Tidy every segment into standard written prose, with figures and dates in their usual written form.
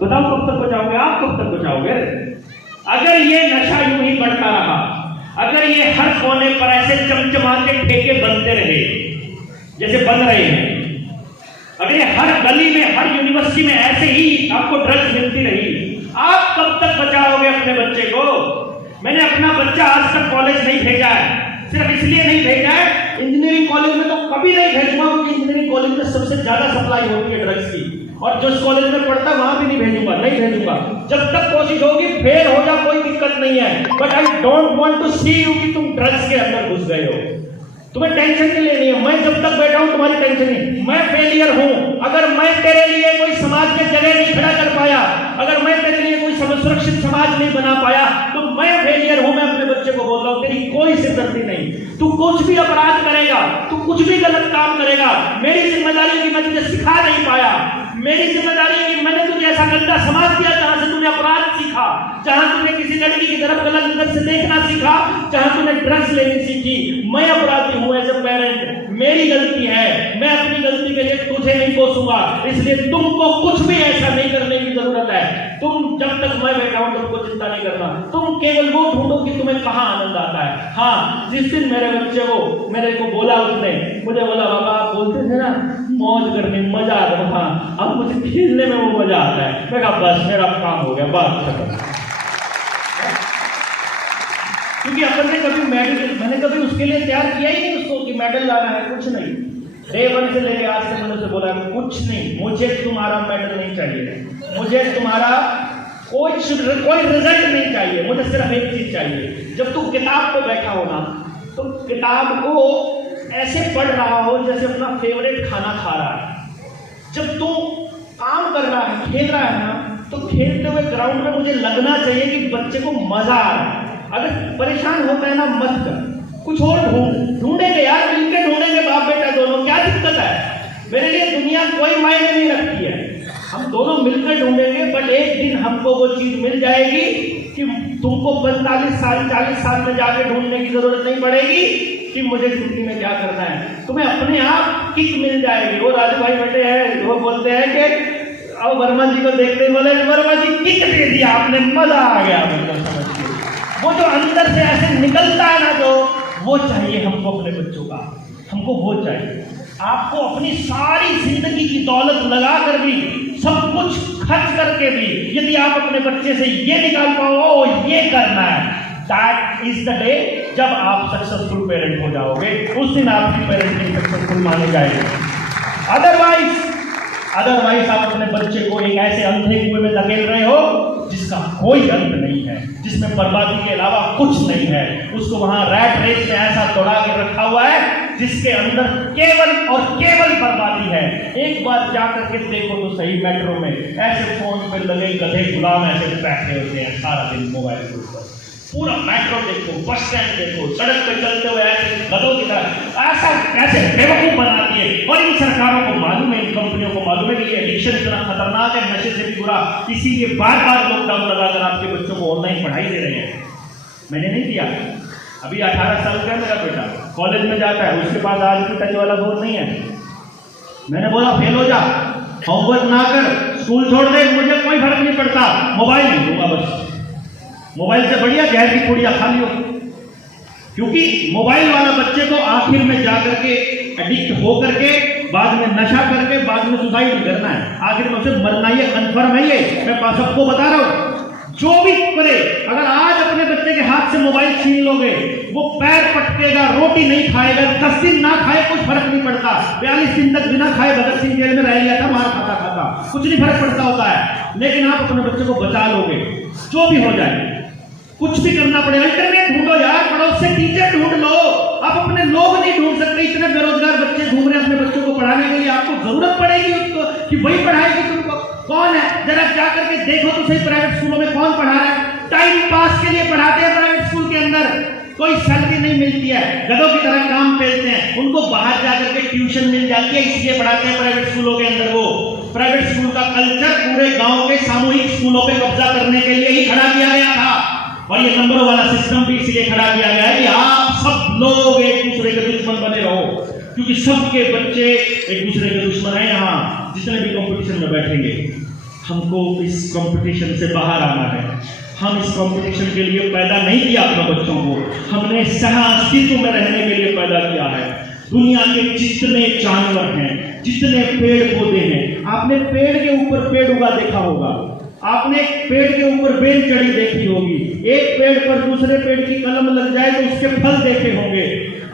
बताओ कब तक बचाओगे आप, कब तक बचाओगे? अगर ये नशा यूं ही बढ़ता रहा, अगर ये हर कोने पर ऐसे चमचमाते ठेके बनते रहे जैसे बन रहे हैं, अगर ये हर गली में, हर यूनिवर्सिटी में ऐसे ही आपको ड्रग्स मिलती रही, आप कब तक बचाओगे अपने बच्चे को? मैंने अपना बच्चा आज तक कॉलेज नहीं भेजा है, सिर्फ इसलिए नहीं भेजा है, इंजीनियरिंग कॉलेज में तो कभी नहीं भेजूंगा, क्योंकि इंजीनियरिंग कॉलेज में सबसे ज्यादा सप्लाई होती है ड्रग्स की, और जिस कॉलेज में पढ़ता वहां भी नहीं भेजूंगा, नहीं भेजूंगा। जब तक कोशिश होगी, फेल हो जा, कोई दिक्कत नहीं है, but I don't want to see you कि तुम ड्रग्स के अंदर घुस गए हो। तुम्हें टेंशन नहीं लेनी है, मैं जब तक बैठा हूं तुम्हारी टेंशन नहीं। मैं फेलियर हूं, अगर मैं तेरे लिए कोई समाज में जगह नहीं खड़ा कर पाया, अगर मैं तेरे लिए कोई सुरक्षित समाज नहीं बना पाया, तो मैं फेलियर हूं। मैं अपने बच्चे को बोल रहा हूं, तेरी कोई सिरदर्दी नहीं, तू कुछ भी अपराध करेगा, तू कुछ भी गलत काम करेगा, मेरी जिम्मेदारी की मैं तुझे सिखा नहीं पाया, मेरी जिम्मेदारी है कि मैंने तुझे ऐसा गंदा समाज दिया जहां से तूने अपराध सीखा, जहां तूने किसी लड़की की तरफ गलत नजर से देखना सीखा, जहां तूने ड्रग्स लेनी सीखी। मैं अपराधी हूं एज ए पेरेंट, मेरी गलती है, मैं अपनी गलती के लिए तुझे नहीं कोसूंगा, इसलिए तुमको कुछ भी ऐसा नहीं करने की जरूरत है। तुम जब तक मैं बैठा हूं तुमको चिंता नहीं करना, तुम केवल वो ढूंढो कि तुम्हें कहां आनंद आता है। हाँ, जिस दिन मेरे बच्चे को मेरे को बोला, उसने मुझे बोला, बाबा आप बोलते थे ना मौज करने मजा आता था, अब मुझे खेलने में वो मजा आता है। मैं कहा बस मेरा काम हो गया, बात खत्म। क्योंकि अपन ने कभी मेडल, मैंने कभी उसके लिए तैयार किया ही नहीं उसको कि मेडल लाना है, कुछ नहीं। डे 1 से लेके आज से मैंने उसे बोला कुछ नहीं, मुझे तुम्हारा मेडल नहीं चाहिए, मुझे तुम्हारा कोई रिजल्ट नहीं चाहिए, मुझे सिर्फ एक चीज चाहिए। जब तुम किताब पे बैठा हो ना, तो किताब को ऐसे पढ़ रहा हो जैसे अपना फेवरेट खाना खा रहा है। जब तुम काम कर रहा है, खेल रहा है ना, तो खेलते हुए ग्राउंड में मुझे लगना चाहिए कि बच्चे को मजा आ रहा है। अगर परेशान होता है ना, मत कर, कुछ और ढूंढेंगे यार, मिलकर ढूंढेंगे बाप बेटा दोनों, क्या दिक्कत है? मेरे लिए दुनिया कोई मायने नहीं रखती है, हम दोनों मिलकर ढूंढेंगे, बट एक दिन हमको वो चीज मिल जाएगी कि तुमको 45 साल 40 साल में जाके ढूंढने की जरूरत नहीं पड़ेगी कि मुझे जिंदगी में क्या करना है। तुम्हें अपने आप किक मिल जाएगी। वो राजू भाई बेटे हैं, वो बोलते हैं कि अब वर्मा जी को देखते ही बोले, वर्मा जी किक दे दिया आपने, मजा आ गया। मतलब समझिए, वो जो अंदर से ऐसे निकलता है ना, जो वो चाहिए हमको अपने बच्चों का, हमको वो चाहिए। आपको अपनी सारी जिंदगी की दौलत लगा कर भी, सब कुछ खर्च करके भी, यदि आप अपने बच्चे से ये निकाल पाओ ये करना है, दैट इज द डे जब आप सक्सेसफुल पेरेंट हो जाओगे। उस दिन आपकी पेरेंटिंग सक्सेसफुल मानी जाएगी। अदरवाइज आप अपने बच्चे को एक ऐसे अंधे कुएं में धकेल रहे हो जिसका कोई अंत नहीं है, जिसमें बर्बादी के अलावा कुछ नहीं है। उसको वहां रैट रेस में ऐसा दौड़ा के रखा हुआ है जिसके अंदर केवल और केवल बर्बादी है। एक बार जाकर के देखो तो सही, मेट्रो में ऐसे फोन पे लगे गधे गुलाम ऐसे बैठे होते हैं सारा दिन मोबाइल के ऊपर। पूरा मेट्रो देखो, बस स्टैंड देखो, सड़क पे चलते हुए ऐसे गधों की तरह ऐसे बेवकूफ बना दिए। और इन सरकारों को मालूम है, इन कंपनियों को मालूम है कि ये एडिक्शन इतना खतरनाक है, नशे से भी बुरा, इसीलिए बार बार लॉकडाउन लगाकर आपके बच्चों को ऑनलाइन पढ़ाई दे रहे हैं। मैंने नहीं दिया, अभी 18 साल का मेरा बेटा कॉलेज में जाता है, उसके पास आज भी टच वाला फोन नहीं है। मैंने बोला फेल हो जा, होमवर्क ना कर, स्कूल छोड़ दे, मुझे कोई फर्क नहीं पड़ता, मोबाइल नहीं दूंगा, बस मोबाइल से बढ़िया जहर की पुड़िया खा लियो। क्योंकि मोबाइल वाला बच्चे को आखिर में जाकर के एडिक्ट होकर के, बाद में नशा करके, बाद में सुसाइड करना है, आखिर में उसे मरना ही है, कन्फर्म है ये, मैं सबको बता रहा हूं। जो भी करे, अगर आज अपने बच्चे के हाथ से मोबाइल छीन लोगे, वो पैर पटकेगा, रोटी नहीं खाएगा, 10 दिन ना खाए कुछ फर्क नहीं पड़ता। 42 दिन तक बिना खाए भगत सिंह जेल में रह लिया था, मार खाता खाता, कुछ नहीं फर्क पड़ता होता है। लेकिन आप अपने बच्चे को बचा लोगे, जो भी हो जाए, कुछ भी करना पड़े, इंटरनेट ढूंढो यार, पड़ोस से टीचर ढूंढ लो। आप अपने लोग नहीं ढूंढ सकते, इतने बेरोजगार बच्चे घूम रहे हैं अपने बच्चों को पढ़ाने के लिए, आपको जरूरत पड़ेगी उसको कि वही पढ़ाएगी तुमको। कौन है, जरा जा करके देखो तो सही, प्राइवेट स्कूलों में कौन पढ़ा रहा है? टाइम पास के लिए पढ़ाते हैं प्राइवेट स्कूल के अंदर, कोई सैलरी नहीं मिलती है, गधों की तरह काम पेलते हैं, उनको बाहर जाकर के ट्यूशन मिल जाती है, इसलिए पढ़ाते हैं प्राइवेट स्कूलों के अंदर। वो प्राइवेट स्कूल का कल्चर पूरे गांव के सामूहिक स्कूलों पे कब्जा करने के लिए ही खड़ा किया गया था। और ये नंबरों वाला सिस्टम भी इसलिए खड़ा किया गया है कि आप सब लोग एक दूसरे के दुश्मन बने रहो, क्योंकि सबके बच्चे एक दूसरे के दुश्मन हैं। यहाँ जितने भी कंपटीशन में बैठेंगे, हमको इस कंपटीशन से बाहर आना है। हम इस कंपटीशन के लिए पैदा नहीं किया अपने बच्चों को, हमने सह अस्तित्व में रहने के लिए पैदा किया है। दुनिया के जितने जानवर हैं, जितने पेड़ पौधे हैं, आपने पेड़ के ऊपर पेड़ उगा देखा होगा, आपने पेड़ के ऊपर बेल चढ़ी देखी होगी, एक पेड़ पर दूसरे पेड़ की कलम लग जाए तो उसके फल देखे होंगे।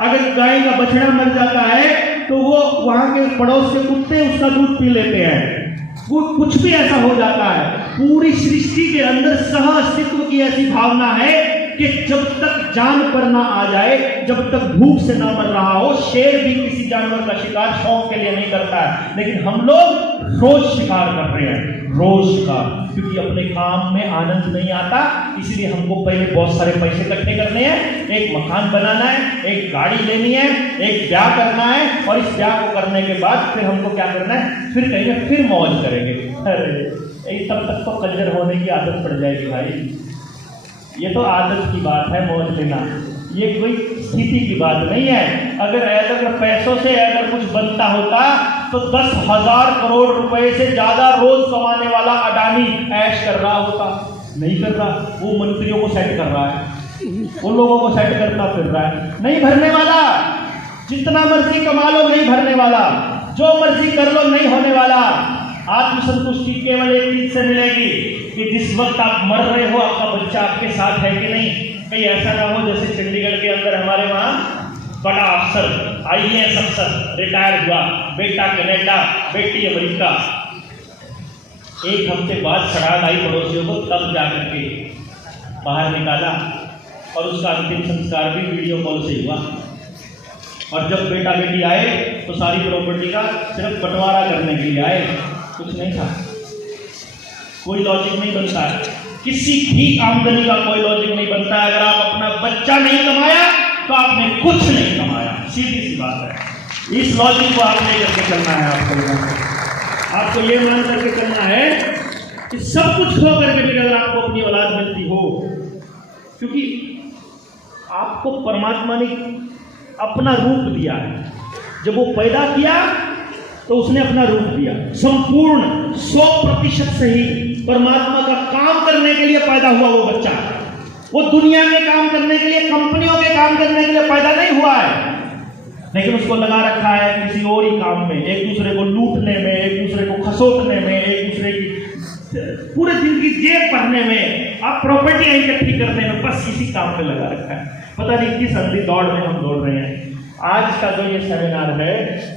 अगर गाय का बछड़ा मर जाता है तो वो वहां के पड़ोस के कुत्ते उसका दूध पी लेते हैं। वो कुछ भी ऐसा हो जाता है। पूरी सृष्टि के अंदर सह अस्तित्व की ऐसी भावना है कि जब तक जान पर ना आ जाए, जब तक भूख से ना मर रहा हो, शेर भी किसी जानवर का शिकार शौक के लिए नहीं करता है, लेकिन हम लोग रोज शिकार कर रहे हैं, रोज शिकार, क्योंकि अपने काम में आनंद नहीं आता। इसलिए हमको पहले बहुत सारे पैसे इकट्ठे करने हैं, एक मकान बनाना है, एक गाड़ी लेनी है, एक ब्याह करना है, और इस ब्याह को करने के बाद फिर हमको क्या करना है, फिर कहेंगे फिर मौज करेंगे। अरे तब तक तो कंजर होने की आदत पड़ जाएगी भाई। ये तो आदत की बात है मौज लेना, ये कोई स्थिति की बात नहीं है। अगर पैसों से अगर कुछ बनता होता तो 10,000 करोड़ रुपए से ज्यादा रोज कमाने वाला अडानी ऐश कर रहा होता। नहीं कर रहा, वो मंत्रियों को सेट कर रहा है, उन लोगों को सेट करता फिर रहा है। नहीं भरने वाला, जितना मर्जी कमा लो नहीं भरने वाला, जो मर्जी कर लो नहीं होने वाला। आत्मसंतुष्टि केवल एक चीज से मिलेगी कि जिस वक्त आप मर रहे हो आपका बच्चा आपके साथ है कि नहीं। कहीं ऐसा ना हो जैसे चंडीगढ़ के अंदर हमारे वहाँ बड़ा अफसर IAS अफसर रिटायर हुआ, बेटा कनाडा बेटी अमेरिका, एक हफ्ते बाद सड़ाक आई पड़ोसियों को, तब जाकर के बाहर निकाला और उसका अंतिम संस्कार भी वीडियो कॉल से हुआ। और जब बेटा बेटी आए तो सारी प्रॉपर्टी का सिर्फ बंटवारा करने के लिए आए, कुछ नहीं था। कोई लॉजिक नहीं बनता है, किसी भी आमदनी का कोई लॉजिक नहीं बनता है। अगर आप अपना बच्चा नहीं कमाया तो आपने कुछ नहीं कमाया, सीधी सी बात है। इस लॉजिक को आप नहीं करके चलना है। आपको ये मान करके चलना है कि सब कुछ खो करके भी अगर आपको अपनी औलाद मिलती हो, क्योंकि आपको परमात्मा ने अपना रूप दिया है। जब वो पैदा किया तो उसने अपना रूप दिया, संपूर्ण 100% सही परमात्मा का काम करने के लिए पैदा हुआ वो बच्चा। वो दुनिया के काम करने के लिए, कंपनियों के काम करने के लिए पैदा नहीं हुआ है, लेकिन उसको लगा रखा है किसी और ही काम में, एक दूसरे को लूटने में, एक दूसरे को खसोटने में, एक दूसरे की पूरे दिन की जेब भरने में, आप प्रॉपर्टी इकट्ठी करने में, बस इसी काम में लगा रखा है। पता नहीं किस अंधी दौड़ में हम दौड़ रहे हैं। आज का जो ये सेमिनार है,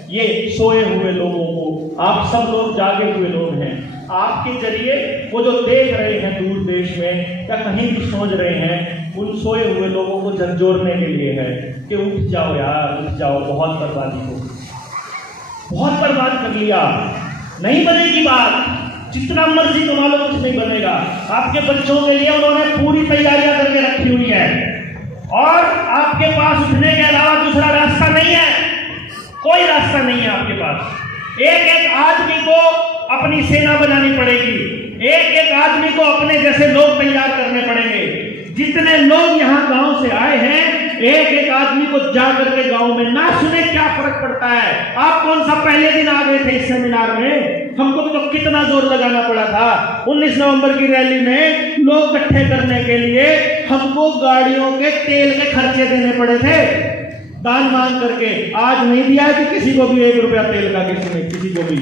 ये सोए हुए लोगों को, आप सब लोग जागे हुए लोग हैं, आपके जरिए वो जो देख रहे हैं दूर देश में या कहीं भी सोच रहे हैं, उन सोए हुए लोगों को झकझोरने के लिए है कि उठ जाओ यार, उठ जाओ, बहुत बर्बादी हो, बहुत बर्बाद कर लिया, नहीं बनेगी बात, जितना मर्जी कमा लो कुछ नहीं बनेगा। आपके बच्चों के लिए उन्होंने पूरी तैयारियां करके रखी हुई है और आपके पास उठने के अलावा दूसरा रास्ता नहीं है, कोई रास्ता नहीं है आपके पास। एक एक आदमी को अपनी सेना बनानी पड़ेगी, एक एक आदमी को अपने जैसे लोग तैयार करने पड़ेंगे। जितने लोग यहाँ गांव से आए हैं, एक एक आदमी को जाकर के गांव में ना सुने क्या फर्क पड़ता है। आप कौन सा पहले दिन आ गए थे इस सेमिनार में, हमको तो कितना जोर लगाना पड़ा था। 19 नवंबर की रैली में लोग इकट्ठे करने के लिए हमको गाड़ियों के तेल के खर्चे देने पड़े थे, दान मांग करके। आज नहीं दिया है कि किसी को भी 1 रुपया तेल का, किसी को भी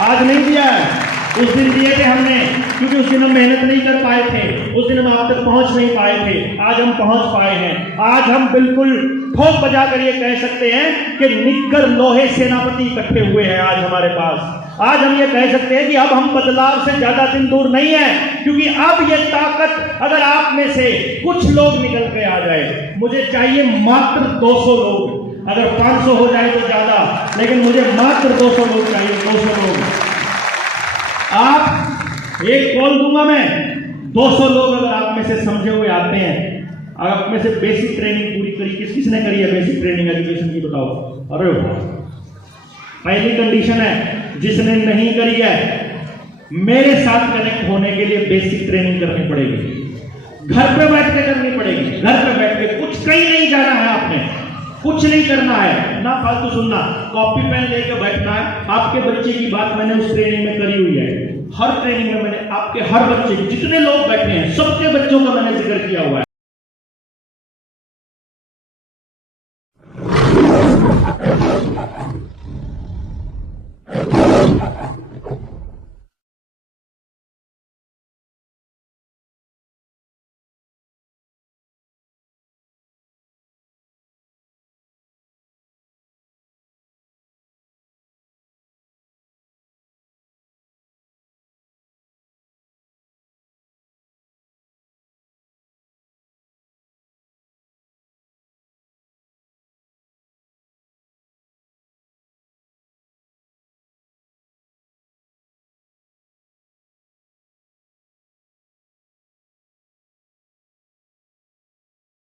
आज नहीं दिया है। उस दिन दिए थे हमने, क्योंकि उस दिन हम मेहनत नहीं कर पाए थे, उस दिन हम आप तक पहुंच नहीं पाए थे। आज हम पहुंच पाए हैं। आज हम बिल्कुल ठोक बजा कर ये कह सकते हैं कि निग्गर लोहे सेनापति इकट्ठे हुए हैं आज हमारे पास। आज हम ये कह सकते हैं कि अब हम बदलाव से ज्यादा दिन दूर नहीं है, क्योंकि अब ये ताकत अगर आप में से कुछ लोग निकल के आ जाए, मुझे चाहिए मात्र 200 लोग, अगर 500 हो जाए तो ज्यादा, लेकिन मुझे मात्र 200 लोग चाहिए, 200 लोग। आप एक कॉल दूंगा मैं, 200 लोग अगर आप में से समझे हुए आते हैं, आप में से बेसिक ट्रेनिंग पूरी करी, किसने करी है बेसिक ट्रेनिंग एजुकेशन की, बताओ। अरे पहली कंडीशन है, जिसने नहीं करी है मेरे साथ कनेक्ट होने के लिए बेसिक ट्रेनिंग करनी पड़ेगी। घर पे बैठ के करनी पड़ेगी। घर पे बैठ के कुछ कहीं नहीं जाना है, आपने कुछ नहीं करना है, ना फालतू सुनना, कॉपी पेन लेके बैठना है। आपके बच्चे की बात मैंने उस ट्रेनिंग में करी हुई है। हर ट्रेनिंग में मैंने आपके हर बच्चे जितने लोग बैठे हैं सबके बच्चों का मैंने जिक्र किया हुआ है।